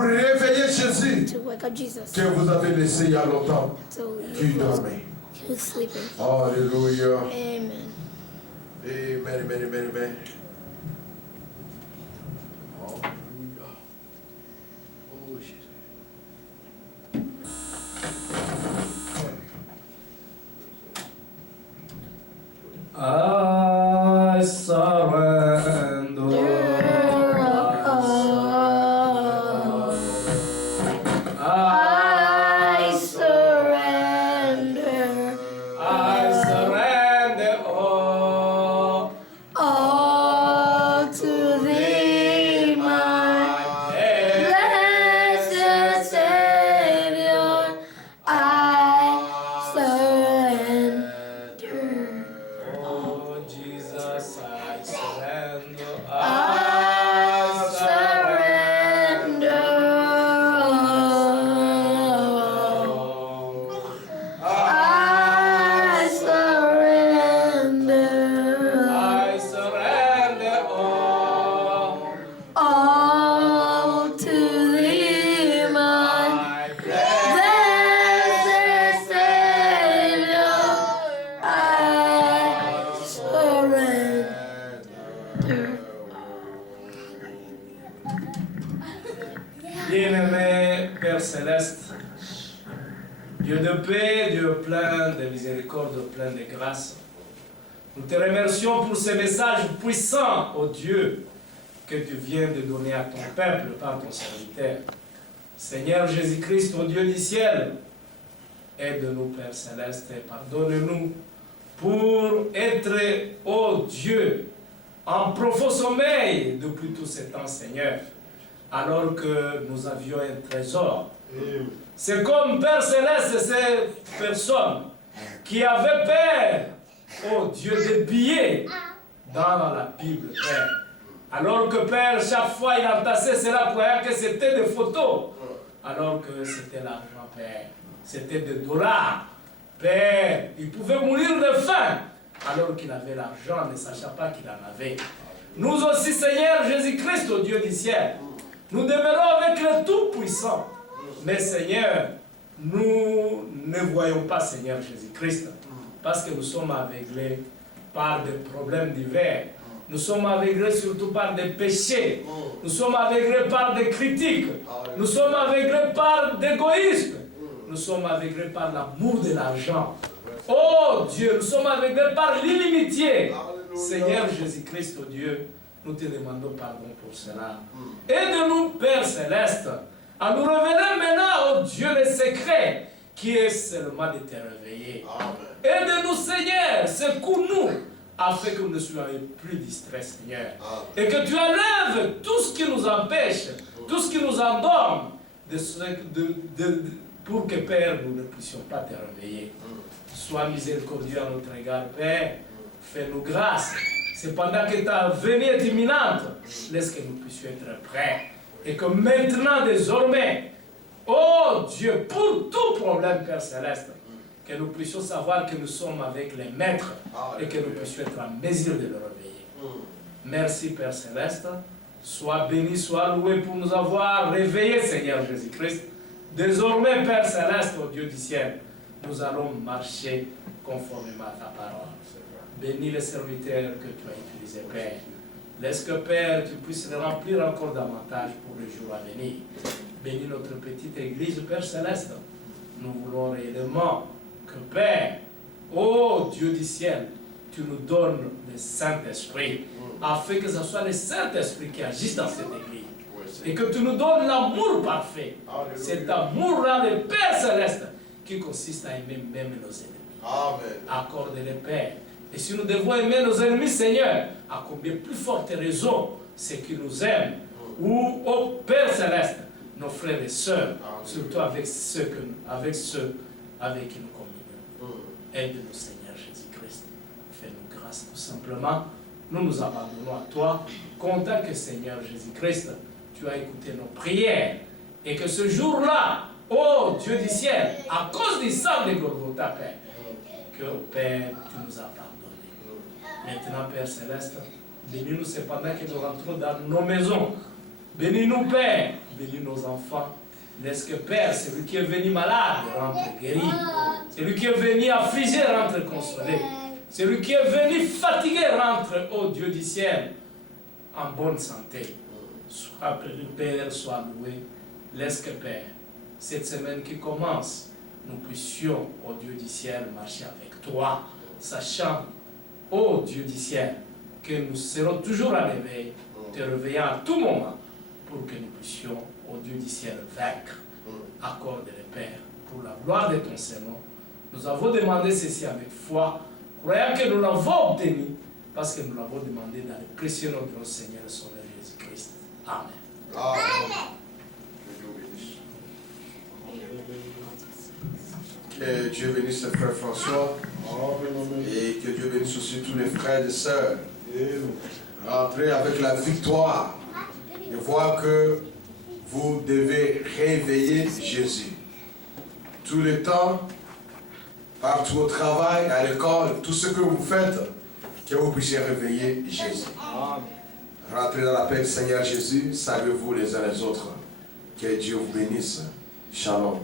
pour réveiller Jésus to wake up Jesus. que vous avez laissé il y a longtemps So qui dormait. he was sleeping. Alléluia. Amen. Amen, amen, amen, amen. Alléluia. Oh Jésus. I surrender. I surrender I surrender all. all to thee, my blessed Savior. I surrender. Oh Jesus, I surrender. I surrender all. I surrender I surrender all to thee, my blessed Savior. I surrender. Bien-aimé Père Céleste, Dieu de paix, Dieu plein de miséricorde, plein de grâce, nous te remercions pour ce message puissant, ô Dieu, que tu viens de donner à ton peuple par ton serviteur. Seigneur Jésus-Christ, ô Dieu du ciel, aide-nous, Père Céleste, et pardonne-nous pour être, ô Dieu, en profond sommeil depuis tout ce temps, Seigneur, alors que nous avions un trésor. C'est comme, Père Céleste, ces personnes qui avaient peur, oh Dieu, des billets dans la Bible, Père. Alors que, Père, chaque fois il entassait cela, croyant que c'était des photos, alors que c'était l'argent, Père. C'était des dollars. Père, il pouvait mourir de faim, alors qu'il avait l'argent, ne sachant pas qu'il en avait. Nous aussi, Seigneur Jésus-Christ, au Dieu du ciel, nous demeurons avec le Tout-Puissant. Mais Seigneur, nous ne voyons pas Seigneur Jésus-Christ, parce que nous sommes aveuglés par des problèmes divers. Nous sommes aveuglés surtout par des péchés. Nous sommes aveuglés par des critiques. Nous sommes aveuglés par d'égoïsme. Nous sommes aveuglés par l'amour de l'argent. Oh Dieu, nous sommes aveuglés par l'inimitié. Seigneur Jésus-Christ, oh Dieu, nous te demandons pardon pour cela. Aide-nous, Père Céleste, à nous révéler maintenant, oh Dieu, les secrets qui est seulement de te réveiller. Aide-nous, Seigneur, secoue-nous, afin que nous ne soyons plus distraits, Seigneur. Et que tu enlèves tout ce qui nous empêche, tout ce qui nous endorme, pour que, Père, nous ne puissions pas te réveiller. Sois miséricordieux à notre égard, Père. Fais-nous grâce. C'est pendant que ta venue est imminente, laisse que nous puissions être prêts. Et que maintenant, désormais, oh Dieu, pour tout problème, Père Céleste, que nous puissions savoir que nous sommes avec les maîtres et que nous puissions être en mesure de le réveiller. Merci, Père Céleste. Sois béni, sois loué pour nous avoir réveillés, Seigneur Jésus-Christ. Désormais, Père Céleste, au Dieu du ciel, nous allons marcher conformément à ta parole. Bénis les serviteurs que tu as utilisés, Père. Laisse que, Père, tu puisses les remplir encore davantage pour le jour à venir. Bénis notre petite église, Père Céleste. Nous voulons réellement que, Père, ô Dieu du ciel, tu nous donnes le Saint-Esprit, afin que ce soit le Saint-Esprit qui agisse dans cette église. Et que tu nous donnes l'amour parfait. Cet amour-là, le Père Céleste, qui consiste à aimer même nos ennemis. Accorde-le, Père. Et si nous devons aimer nos ennemis, Seigneur, à combien plus forte raison ceux qui nous aiment, ou au Père Céleste, nos frères et sœurs, surtout avec ceux avec qui nous communions. Aide-nous, Seigneur Jésus-Christ. Fais-nous grâce, tout simplement. Nous nous abandonnons à toi, content que, Seigneur Jésus-Christ, tu as écouté nos prières, et que ce jour-là, ô Dieu du ciel, à cause du sang de Golgotha, Père, que, Père, tu nous as pardonné. Maintenant, Père Céleste, bénis-nous cependant que nous rentrons dans nos maisons. Bénis-nous, Père. Bénis nos enfants. Laisse que, Père, celui qui est venu malade rentre guéri. Celui qui est venu affligé rentre consolé. Celui qui est venu fatigué rentre, ô Dieu du ciel, en bonne santé. Sois le Père, sois loué. Laisse que, Père, cette semaine qui commence, nous puissions, ô Dieu du ciel, marcher avec toi, sachant, ô Dieu du ciel, que nous serons toujours à l'éveil, te réveillant à tout moment, pour que nous puissions, ô Dieu du ciel, vaincre. Accorde-le, Père, pour la gloire de ton Seigneur. Nous avons demandé ceci avec foi, croyant que nous l'avons obtenu, parce que nous l'avons demandé dans le précieux nom de notre Seigneur et Sauveur Jésus-Christ. Amen. Amen. Que Dieu bénisse le frère François. Et que Dieu bénisse aussi tous les frères et sœurs. Rentrez avec la victoire. Et voir que vous devez réveiller Jésus. Tout le temps, partout au travail, à l'école, tout ce que vous faites, que vous puissiez réveiller Jésus. Rentrez dans la paix du Seigneur Jésus. Saluez-vous les uns les autres. Que Dieu vous bénisse. Shalom.